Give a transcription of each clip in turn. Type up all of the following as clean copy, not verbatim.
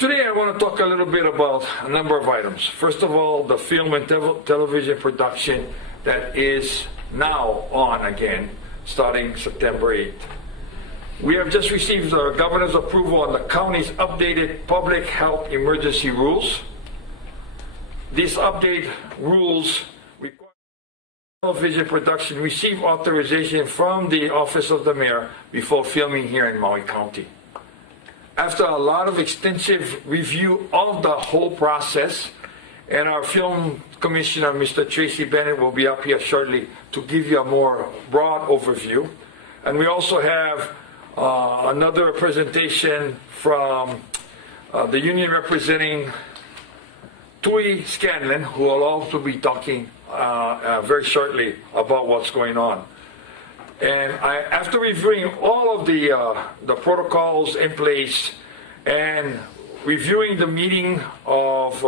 Today I want to talk a little bit about a number of items. First of all, the film and television production that is now on again, starting September 8th. We have just received the governor's approval on the county's updated public health emergency rules. These updated rules require television production receive authorization from the Office of the Mayor before filming here in Maui County. After a lot of extensive review of the whole process, and our film commissioner, Mr. Tracy Bennett, will be up here shortly to give you a more broad overview. And we also have another presentation from the union representing Tui Scanlon, who will also be talking very shortly about what's going on. And after reviewing all of the protocols in place and reviewing the meeting of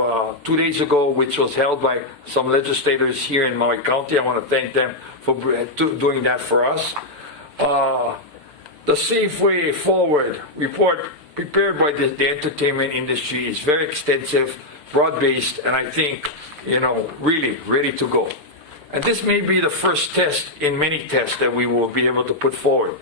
2 days ago, which was held by some legislators here in Maui County, I want to thank them for doing that for us. The Safe Way Forward report prepared by the entertainment industry is very extensive, broad-based, and I think, really ready to go. And this may be the first test in many tests that we will be able to put forward.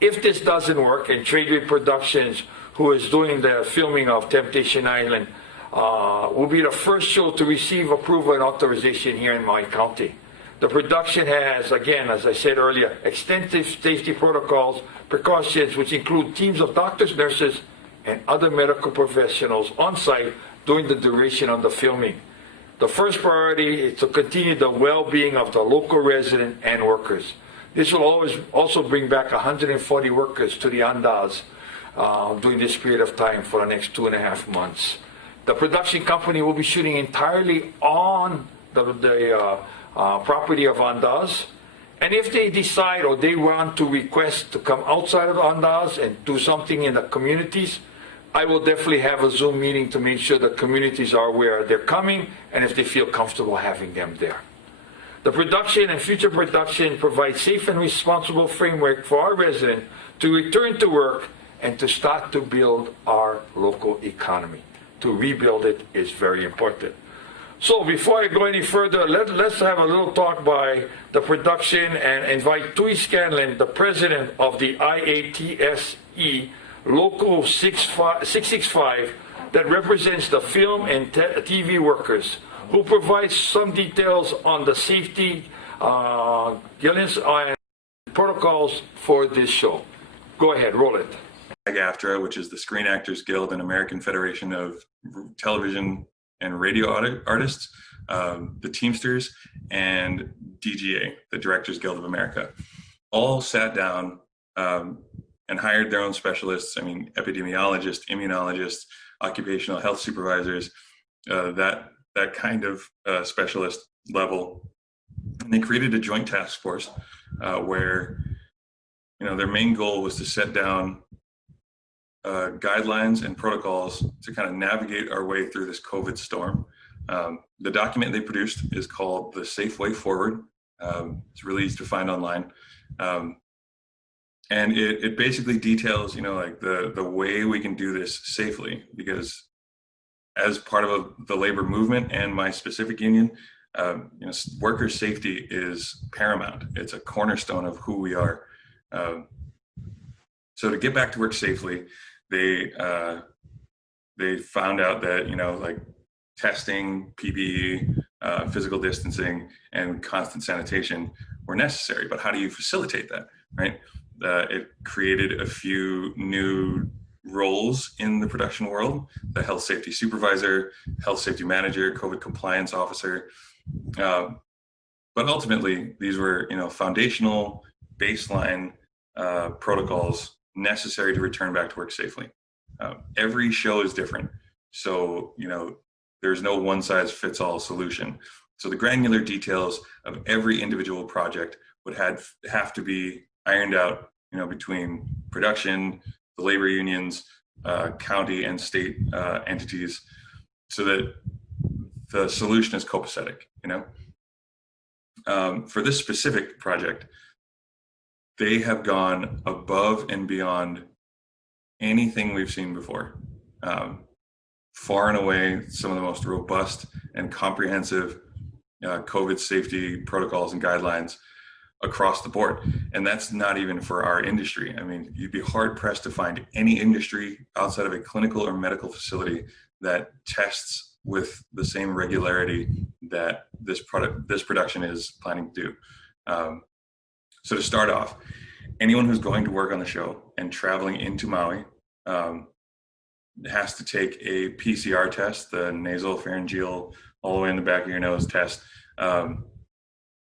If this doesn't work, and Tradeway Productions, who is doing the filming of Temptation Island, will be the first show to receive approval and authorization here in Maui County. The production has, again, as I said earlier, extensive safety protocols, precautions, which include teams of doctors, nurses, and other medical professionals on site during the duration of the filming. The first priority is to continue the well-being of the local resident and workers. This will also bring back 140 workers to the Andaz during this period of time for the next 2.5 months. The production company will be shooting entirely on the property of Andaz. And if they decide or they want to request to come outside of Andaz and do something in the communities, I will definitely have a Zoom meeting to make sure the communities are aware they're coming and if they feel comfortable having them there. The production and future production provide safe and responsible framework for our residents to return to work and to start to build our local economy. To rebuild it is very important. So before I go any further, let's have a little talk by the production and invite Tui Scanlon, the president of the IATSE Local 665, that represents the film and TV workers, who provides some details on the safety and protocols for this show. Go ahead, roll it. SAG-AFTRA, which is the Screen Actors Guild and American Federation of Television and Radio Artists, the Teamsters, and DGA, the Directors Guild of America, all sat down and hired their own specialists. I mean, epidemiologists, immunologists, occupational health supervisors, that kind of specialist level. And they created a joint task force where, their main goal was to set down guidelines and protocols to kind of navigate our way through this COVID storm. The document they produced is called the Safe Way Forward. It's really easy to find online. And it basically details, like the way we can do this safely, because as part of the labor movement and my specific union, worker safety is paramount. It's a cornerstone of who we are. So to get back to work safely, they found out that, testing, PPE, physical distancing, and constant sanitation were necessary. But how do you facilitate that, right? It created a few new roles in the production world: the health safety supervisor, health safety manager, COVID compliance officer. But ultimately, these were, foundational baseline protocols necessary to return back to work safely. Every show is different. So, there's no one size fits all solution. So the granular details of every individual project would have to be ironed out, between production, the labor unions, county and state entities, so that the solution is copacetic, For this specific project, they have gone above and beyond anything we've seen before. far and away some of the most robust and comprehensive COVID safety protocols and guidelines across the board. And that's not even for our industry. I mean, you'd be hard pressed to find any industry outside of a clinical or medical facility that tests with the same regularity that this production is planning to do. So to start off, anyone who's going to work on the show and traveling into Maui has to take a PCR test, the nasal pharyngeal, all the way in the back of your nose test,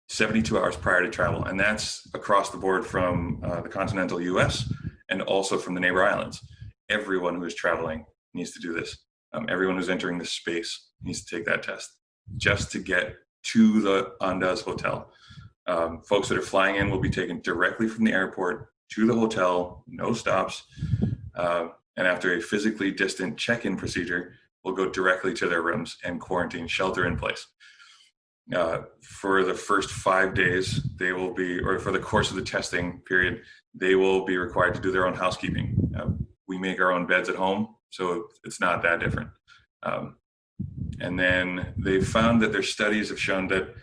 72 hours prior to travel. And that's across the board from the continental US and also from the neighbor islands. Everyone who is traveling needs to do this. Everyone who's entering this space needs to take that test just to get to the Andaz Hotel. Folks that are flying in will be taken directly from the airport to the hotel, no stops. And after a physically distant check-in procedure, will go directly to their rooms and quarantine, shelter in place. For the first 5 days, they will be, or for the course of the testing period, they will be required to do their own housekeeping. We make our own beds at home, so it's not that different. And then they found that their studies have shown that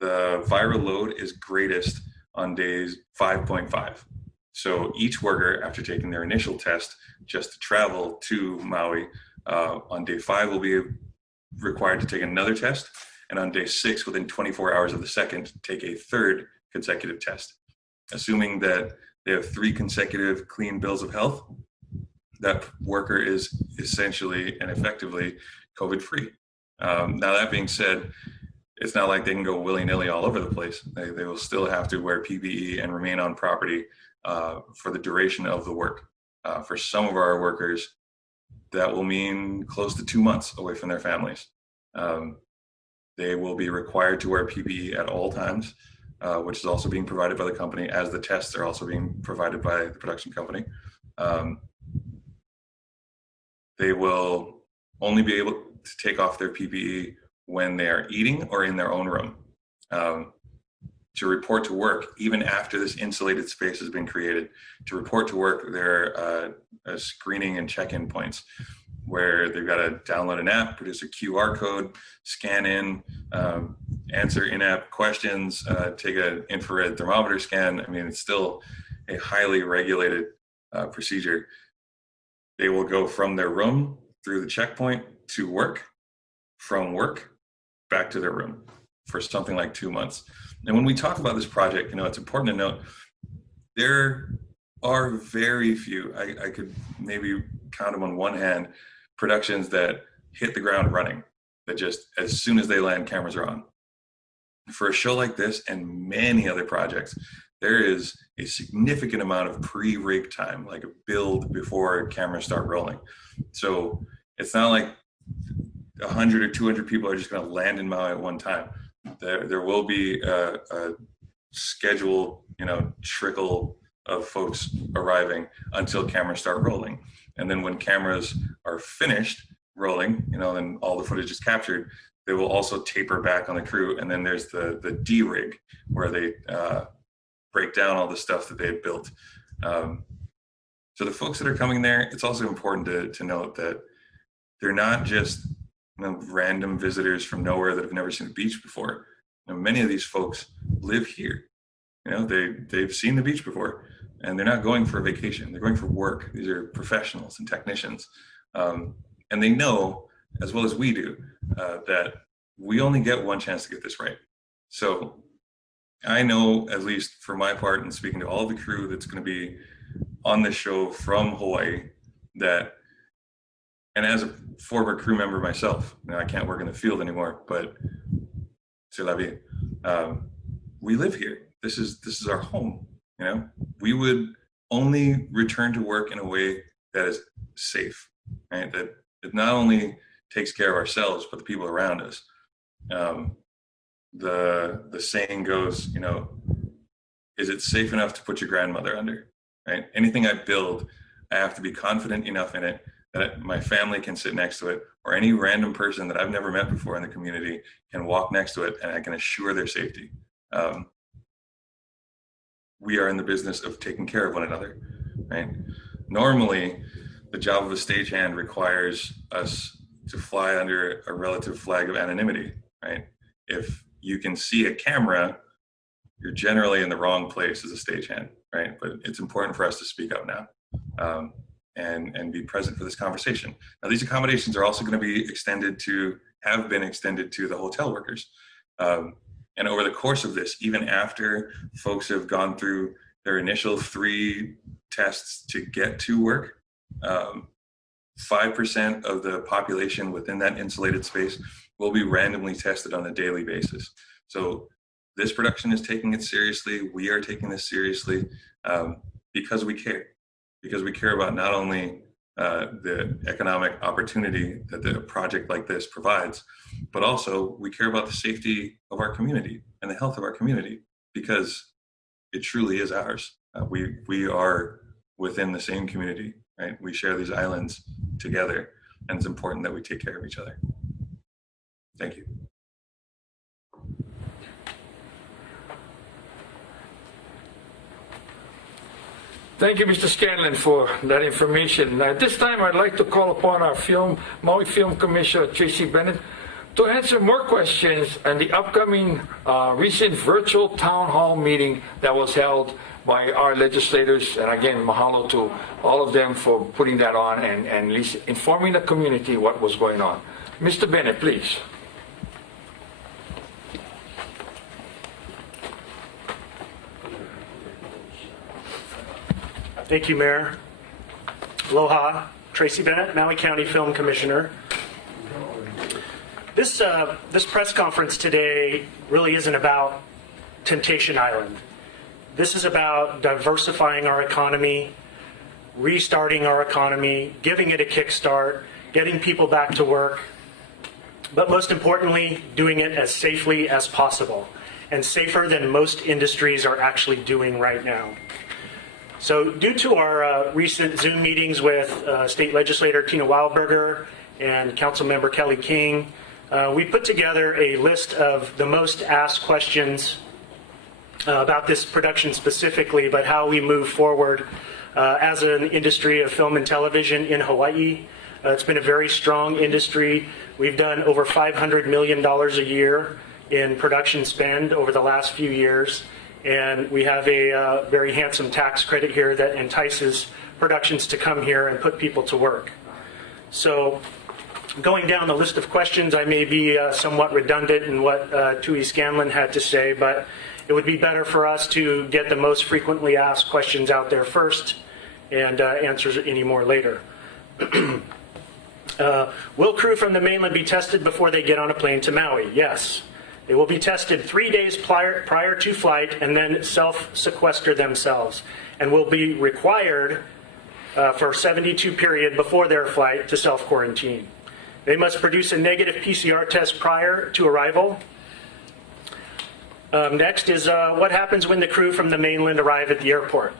the viral load is greatest on days 5.5. So each worker, after taking their initial test just to travel to Maui, on day 5 will be required to take another test, and on day 6, within 24 hours of the second, take a third consecutive test. Assuming that they have 3 consecutive clean bills of health, that worker is essentially and effectively COVID-free. Now, that being said, it's not like they can go willy-nilly all over the place. They will still have to wear PPE and remain on property for the duration of the work. For some of our workers, that will mean close to 2 months away from their families. They will be required to wear PPE at all times, which is also being provided by the company, as the tests are also being provided by the production company. They will only be able to take off their PPE when they are eating or in their own room. To report to work, even after this insulated space has been created, to report to work, there are screening and check-in points where they've got to download an app, produce a QR code, scan in, answer in-app questions, take an infrared thermometer scan. I mean, it's still a highly regulated procedure. They will go from their room through the checkpoint to work, from work back to their room for something like 2 months. And when we talk about this project, it's important to note there are very few, I could maybe count them on one hand, productions that hit the ground running, that just as soon as they land, cameras are on. For a show like this and many other projects, there is a significant amount of pre-rig time, like a build before cameras start rolling. So it's not like 100 or 200 people are just going to land in Maui at one time. There will be a scheduled, trickle of folks arriving until cameras start rolling. And then when cameras are finished rolling, then all the footage is captured, they will also taper back on the crew. And then there's the D-rig, where they break down all the stuff that they've built. So the folks that are coming there, it's also important to note that they're not just random visitors from nowhere that have never seen a beach before. Many of these folks live here. They've seen the beach before, and they're not going for a vacation. They're going for work. These are professionals and technicians. And they know, as well as we do, that we only get one chance to get this right. So I know, at least for my part, and speaking to all the crew that's going to be on this show from Hawaii, that, and as a former crew member myself, I can't work in the field anymore, but c'est la vie. We live here. This is our home. We would only return to work in a way that is safe, right? That it not only takes care of ourselves, but the people around us. The saying goes, is it safe enough to put your grandmother under, right? Anything I build, I have to be confident enough in it that my family can sit next to it, or any random person that I've never met before in the community can walk next to it, and I can assure their safety. We are in the business of taking care of one another, right? Normally, the job of a stagehand requires us to fly under a relative flag of anonymity, right? If you can see a camera, you're generally in the wrong place as a stagehand, right? But it's important for us to speak up now and be present for this conversation. Now, these accommodations are also going to be have been extended to the hotel workers. And over the course of this, even after folks have gone through their initial 3 tests to get to work, 5% of the population within that insulated space will be randomly tested on a daily basis. So this production is taking it seriously. We are taking this seriously because we care. Because we care about not only the economic opportunity that a project like this provides, but also we care about the safety of our community and the health of our community, because it truly is ours. We are within the same community, right? We share these islands together, and it's important that we take care of each other. Thank you. Thank you, Mr. Scanlon, for that information. At this time, I'd like to call upon our Maui Film Commissioner, Tracy Bennett, to answer more questions on the upcoming recent virtual town hall meeting that was held by our legislators. And again, mahalo to all of them for putting that on and at least informing the community what was going on. Mr. Bennett, please. Thank you, Mayor. Aloha. Tracy Bennett, Maui County Film Commissioner. This press conference today really isn't about Temptation Island. This is about diversifying our economy, restarting our economy, giving it a kickstart, getting people back to work, but most importantly, doing it as safely as possible, and safer than most industries are actually doing right now. So due to our recent Zoom meetings with State Legislator Tina Wildberger and Councilmember Kelly King, we put together a list of the most asked questions about this production specifically, but how we move forward as an industry of film and television in Hawaii. It's been a very strong industry. We've done over $500 million a year in production spend over the last few years. And we have a very handsome tax credit here that entices productions to come here and put people to work. So going down the list of questions, I may be somewhat redundant in what Tui Scanlon had to say, but it would be better for us to get the most frequently asked questions out there first and answer any more later. Will crew from the mainland be tested before they get on a plane to Maui? Yes. They will be tested 3 days prior to flight and then self-sequester themselves, and will be required for a 72 period before their flight to self-quarantine. They must produce a negative PCR test prior to arrival. Next is what happens when the crew from the mainland arrive at the airport.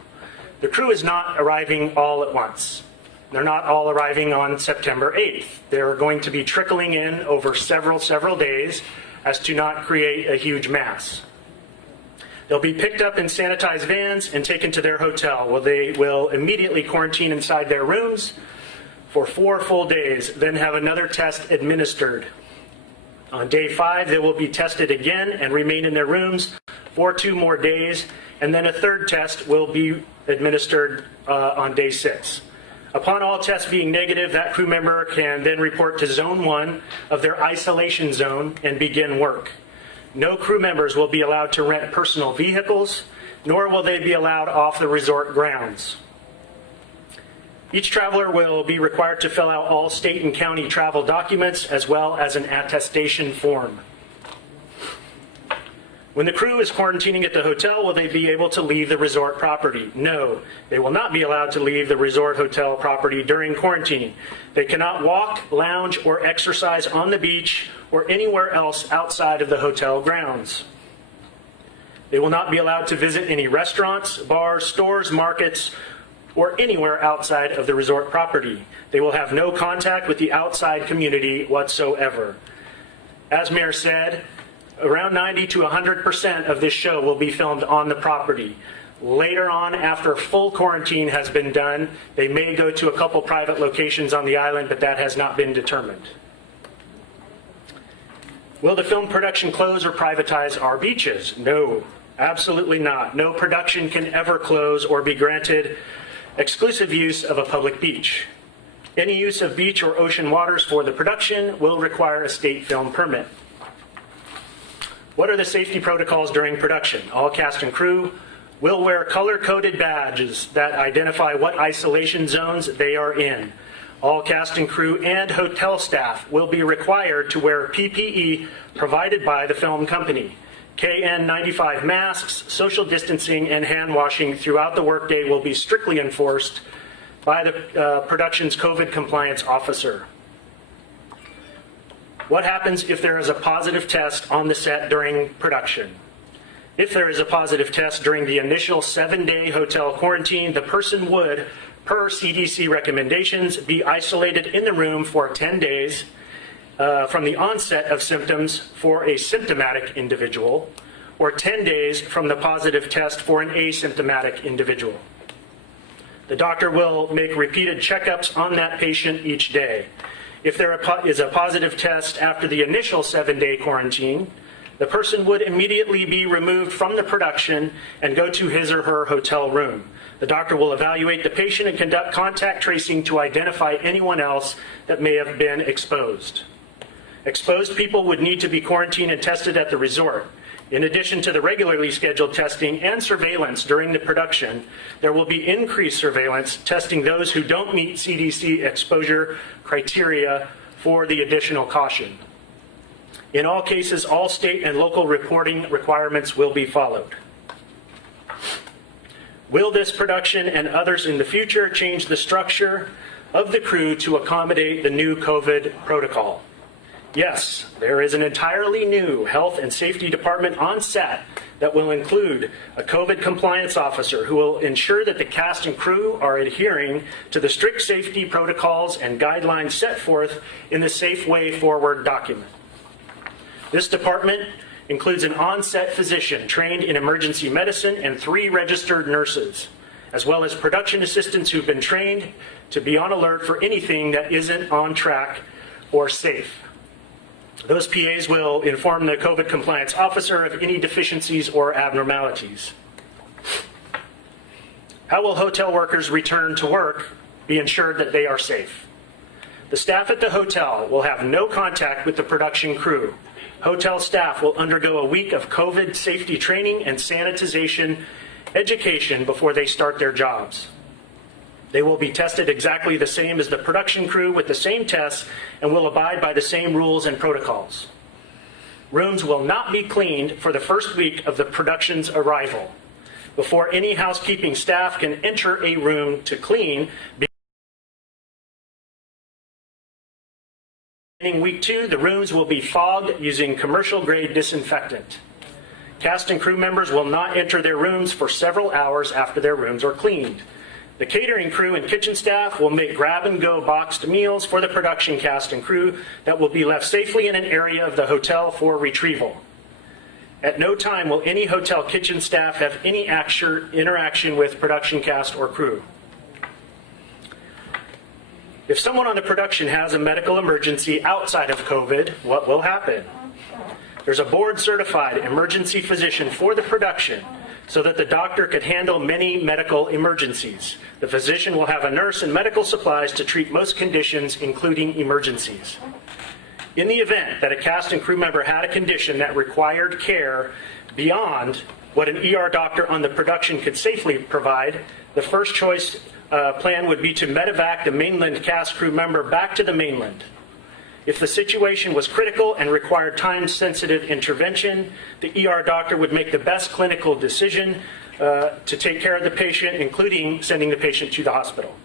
The crew is not arriving all at once. They're not all arriving on September 8th. They're going to be trickling in over several days, as to not create a huge mass. They'll be picked up in sanitized vans and taken to their hotel, where they will immediately quarantine inside their rooms for 4 full days, then have another test administered. On day 5, they will be tested again and remain in their rooms for 2 more days, and then a third test will be administered on day 6. Upon all tests being negative, that crew member can then report to Zone 1 of their isolation zone and begin work. No crew members will be allowed to rent personal vehicles, nor will they be allowed off the resort grounds. Each traveler will be required to fill out all state and county travel documents, as well as an attestation form. When the crew is quarantining at the hotel, will they be able to leave the resort property? No, they will not be allowed to leave the resort hotel property during quarantine. They cannot walk, lounge, or exercise on the beach or anywhere else outside of the hotel grounds. They will not be allowed to visit any restaurants, bars, stores, markets, or anywhere outside of the resort property. They will have no contact with the outside community whatsoever. As Mayor said, around 90 to 100% of this show will be filmed on the property. Later on, after full quarantine has been done, they may go to a couple private locations on the island, but that has not been determined. Will the film production close or privatize our beaches? No, absolutely not. No production can ever close or be granted exclusive use of a public beach. Any use of beach or ocean waters for the production will require a state film permit. What are the safety protocols during production? All cast and crew will wear color-coded badges that identify what isolation zones they are in. All cast and crew and hotel staff will be required to wear PPE provided by the film company. KN95 masks, social distancing, and hand washing throughout the workday will be strictly enforced by the production's COVID compliance officer. What happens if there is a positive test on the set during production? If there is a positive test during the initial 7-day hotel quarantine, the person would, per CDC recommendations, be isolated in the room for 10 days from the onset of symptoms for a symptomatic individual, or 10 days from the positive test for an asymptomatic individual. The doctor will make repeated checkups on that patient each day. If there is a positive test after the initial 7-day quarantine, the person would immediately be removed from the production and go to his or her hotel room. The doctor will evaluate the patient and conduct contact tracing to identify anyone else that may have been exposed. Exposed people would need to be quarantined and tested at the resort. In addition to the regularly scheduled testing and surveillance during the production, there will be increased surveillance testing those who don't meet CDC exposure criteria for the additional caution. In all cases, all state and local reporting requirements will be followed. Will this production and others in the future change the structure of the crew to accommodate the new COVID protocol? Yes, there is an entirely new health and safety department on set that will include a COVID compliance officer who will ensure that the cast and crew are adhering to the strict safety protocols and guidelines set forth in the Safe Way Forward document. This department includes an on-set physician trained in emergency medicine and 3 registered nurses, as well as production assistants who've been trained to be on alert for anything that isn't on track or safe. Those PAs will inform the COVID compliance officer of any deficiencies or abnormalities. How will hotel workers return to work be ensured that they are safe? The staff at the hotel will have no contact with the production crew. Hotel staff will undergo a week of COVID safety training and sanitization education before they start their jobs. They will be tested exactly the same as the production crew with the same tests and will abide by the same rules and protocols. Rooms will not be cleaned for the first week of the production's arrival. Before any housekeeping staff can enter a room to clean, beginning week 2, the rooms will be fogged using commercial-grade disinfectant. Cast and crew members will not enter their rooms for several hours after their rooms are cleaned. The catering crew and kitchen staff will make grab-and-go boxed meals for the production cast and crew that will be left safely in an area of the hotel for retrieval. At no time will any hotel kitchen staff have any interaction with production cast or crew. If someone on the production has a medical emergency outside of COVID, what will happen? There's a board-certified emergency physician for the production so that the doctor could handle many medical emergencies. The physician will have a nurse and medical supplies to treat most conditions, including emergencies. In the event that a cast and crew member had a condition that required care beyond what an ER doctor on the production could safely provide, the first choice plan would be to medevac the mainland cast crew member back to the mainland. If the situation was critical and required time-sensitive intervention, the ER doctor would make the best clinical decision to take care of the patient, including sending the patient to the hospital.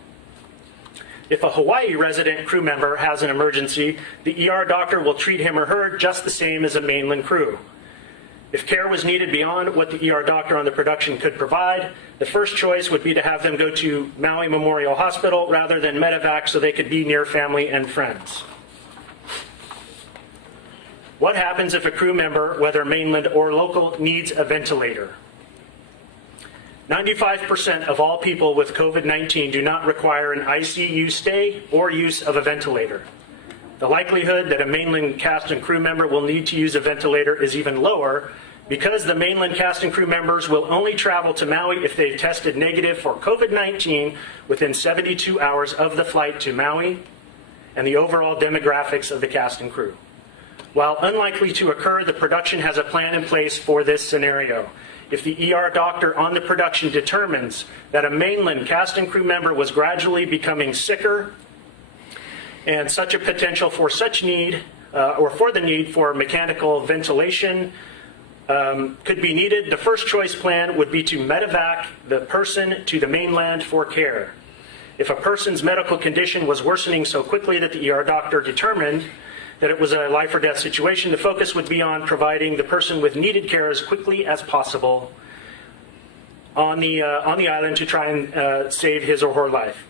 If a Hawaii resident crew member has an emergency, the ER doctor will treat him or her just the same as a mainland crew. If care was needed beyond what the ER doctor on the production could provide, the first choice would be to have them go to Maui Memorial Hospital rather than medevac so they could be near family and friends. What happens if a crew member, whether mainland or local, needs a ventilator? 95% of all people with COVID-19 do not require an ICU stay or use of a ventilator. The likelihood that a mainland cast and crew member will need to use a ventilator is even lower because the mainland cast and crew members will only travel to Maui if they've tested negative for COVID-19 within 72 hours of the flight to Maui and the overall demographics of the cast and crew. While unlikely to occur, the production has a plan in place for this scenario. If the ER doctor on the production determines that a mainland cast and crew member was gradually becoming sicker and such a potential for such need, or for the need for mechanical ventilation could be needed, the first choice plan would be to medevac the person to the mainland for care. If a person's medical condition was worsening so quickly that the ER doctor determined that it was a life or death situation, the focus would be on providing the person with needed care as quickly as possible on the island to try and save his or her life.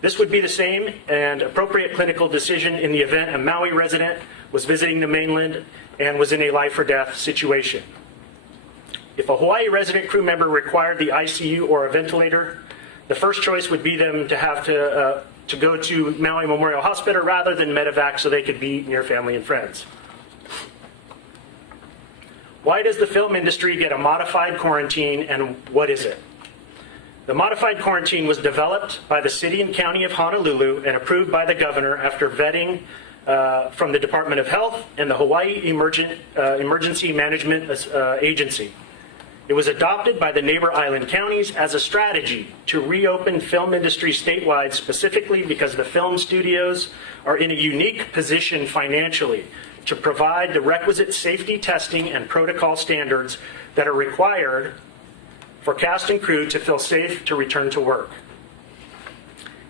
This would be the same and appropriate clinical decision in the event a Maui resident was visiting the mainland and was in a life or death situation. If a Hawaii resident crew member required the ICU or a ventilator, the first choice would be them to have to go to Maui Memorial Hospital rather than medevac so they could be near family and friends. Why does the film industry get a modified quarantine, and what is it? The modified quarantine was developed by the City and County of Honolulu and approved by the governor after vetting from the Department of Health and the Hawaii Emergency Management Agency. It was adopted by the neighbor island counties as a strategy to reopen film industry statewide, specifically because the film studios are in a unique position financially to provide the requisite safety testing and protocol standards that are required for cast and crew to feel safe to return to work.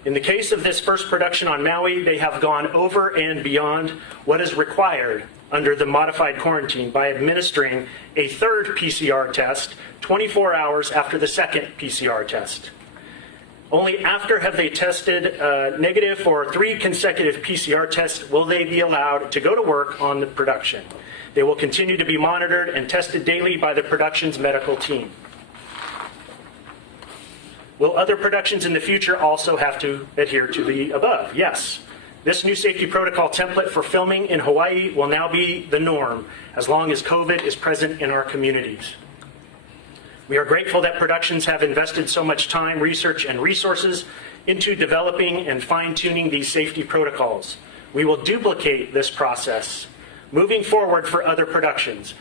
In the case of this first production on Maui, they have gone over and beyond what is required under the modified quarantine by administering a third PCR test 24 hours after the second PCR test. Only after have they tested negative for 3 consecutive PCR tests will they be allowed to go to work on the production. They will continue to be monitored and tested daily by the production's medical team. Will other productions in the future also have to adhere to the above? Yes. This new safety protocol template for filming in Hawaii will now be the norm as long as COVID is present in our communities. We are grateful that productions have invested so much time, research, and resources into developing and fine-tuning these safety protocols. We will duplicate this process moving forward for other productions.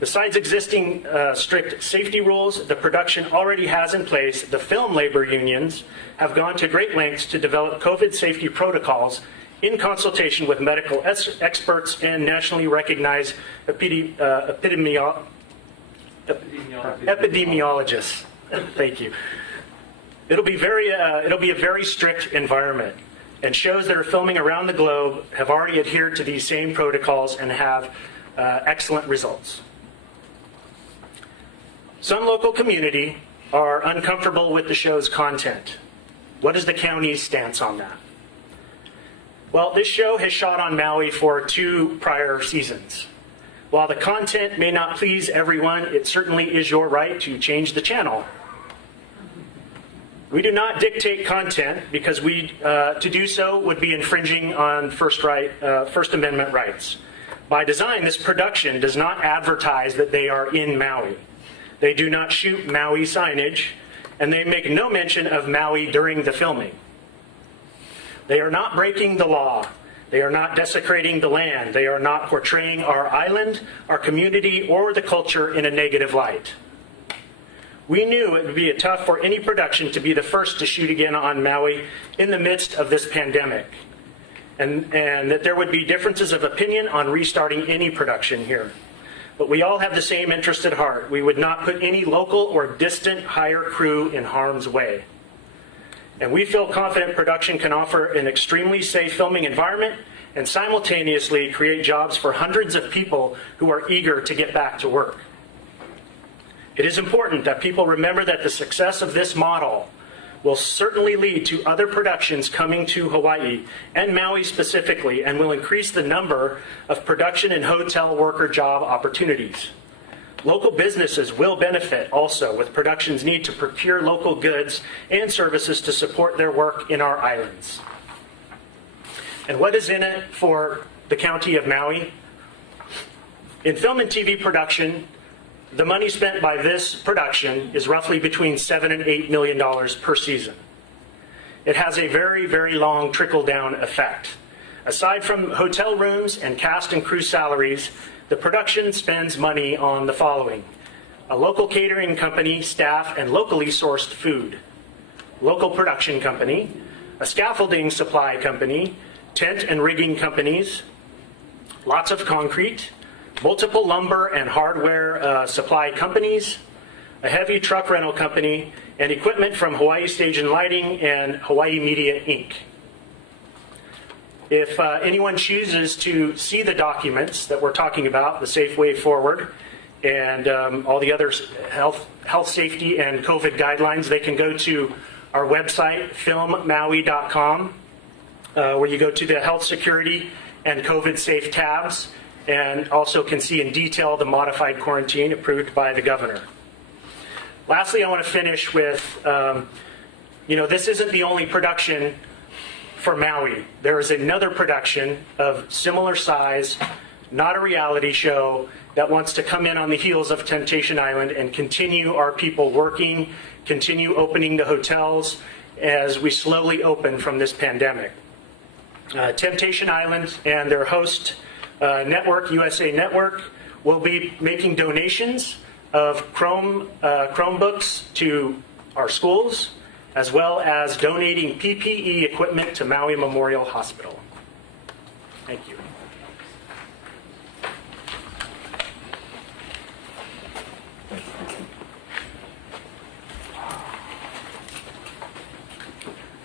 Besides existing strict safety rules the production already has in place, the film labor unions have gone to great lengths to develop COVID safety protocols in consultation with medical experts and nationally recognized epidemiologists. Thank you. It'll be a very strict environment, and shows that are filming around the globe have already adhered to these same protocols and have excellent results. Some local community are uncomfortable with the show's content. What is the county's stance on that? Well, this show has shot on Maui for 2 prior seasons. While the content may not please everyone, it certainly is your right to change the channel. We do not dictate content because to do so would be infringing on First Amendment rights. By design, this production does not advertise that they are in Maui. They do not shoot Maui signage, and they make no mention of Maui during the filming. They are not breaking the law. They are not desecrating the land. They are not portraying our island, our community, or the culture in a negative light. We knew it would be tough for any production to be the first to shoot again on Maui in the midst of this pandemic, and that there would be differences of opinion on restarting any production here. But we all have the same interest at heart. We would not put any local or distant hire crew in harm's way. And we feel confident production can offer an extremely safe filming environment and simultaneously create jobs for hundreds of people who are eager to get back to work. It is important that people remember that the success of this model will certainly lead to other productions coming to Hawaii and Maui specifically, and will increase the number of production and hotel worker job opportunities. Local businesses will benefit also with productions' need to procure local goods and services to support their work in our islands. And what is in it for the county of Maui? In film and TV production, the money spent by this production is roughly between $7 and $8 million per season. It has a very, very long trickle-down effect. Aside from hotel rooms and cast and crew salaries, the production spends money on the following: a local catering company, staff, and locally sourced food, local production company, a scaffolding supply company, tent and rigging companies, lots of concrete, multiple lumber and hardware supply companies, a heavy truck rental company, and equipment from Hawaii Stage and Lighting and Hawaii Media, Inc. If anyone chooses to see the documents that we're talking about, the Safe Way Forward, and all the other health, safety, and COVID guidelines, they can go to our website, filmmaui.com, where you go to the health, security, and COVID safe tabs, and also can see in detail the modified quarantine approved by the governor. Lastly, I want to finish with, this isn't the only production for Maui. There is another production of similar size, not a reality show, that wants to come in on the heels of Temptation Island and continue our people working, continue opening the hotels as we slowly open from this pandemic. Temptation Island and their host network, USA Network, will be making donations of Chromebooks to our schools, as well as donating PPE equipment to Maui Memorial Hospital. Thank you.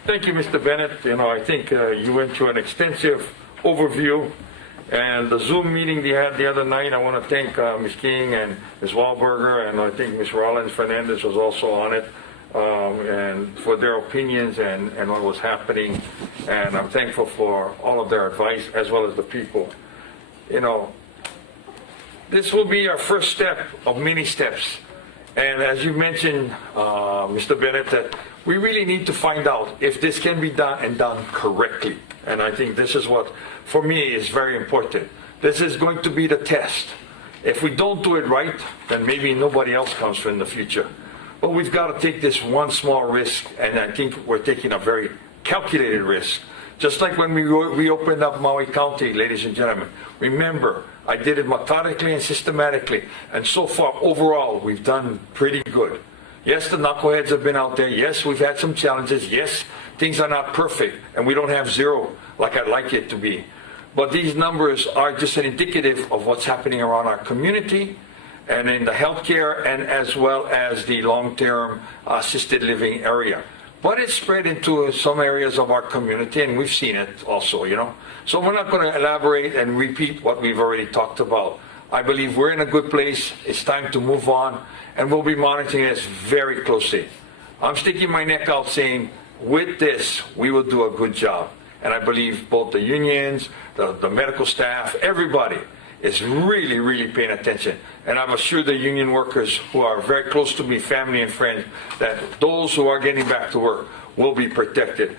Thank you, Mr. Bennett. I think you went through an extensive overview. And the Zoom meeting they had the other night, I want to thank Ms. King and Ms. Wahlberger, and I think Ms. Rollins Fernandez was also on it, and for their opinions and what was happening. And I'm thankful for all of their advice, as well as the people. This will be our first step of many steps. And as you mentioned, Mr. Bennett, that we really need to find out if this can be done and done correctly. And I think this is what, for me, is very important. This is going to be the test. If we don't do it right, then maybe nobody else comes in the future. But we've got to take this one small risk, and I think we're taking a very calculated risk. Just like when we reopened up Maui County, ladies and gentlemen. Remember, I did it methodically and systematically, and so far, overall, we've done pretty good. Yes, the knuckleheads have been out there. Yes, we've had some challenges. Yes, things are not perfect, and we don't have zero like I'd like it to be. But these numbers are just an indicative of what's happening around our community and in the healthcare and as well as the long-term assisted living area. But it's spread into some areas of our community, and we've seen it also, So we're not going to elaborate and repeat what we've already talked about. I believe we're in a good place. It's time to move on, and we'll be monitoring this very closely. I'm sticking my neck out saying, with this, we will do a good job. And I believe both the unions, the medical staff, everybody is really, really paying attention. And I'm assured the union workers who are very close to me, family and friends, that those who are getting back to work will be protected.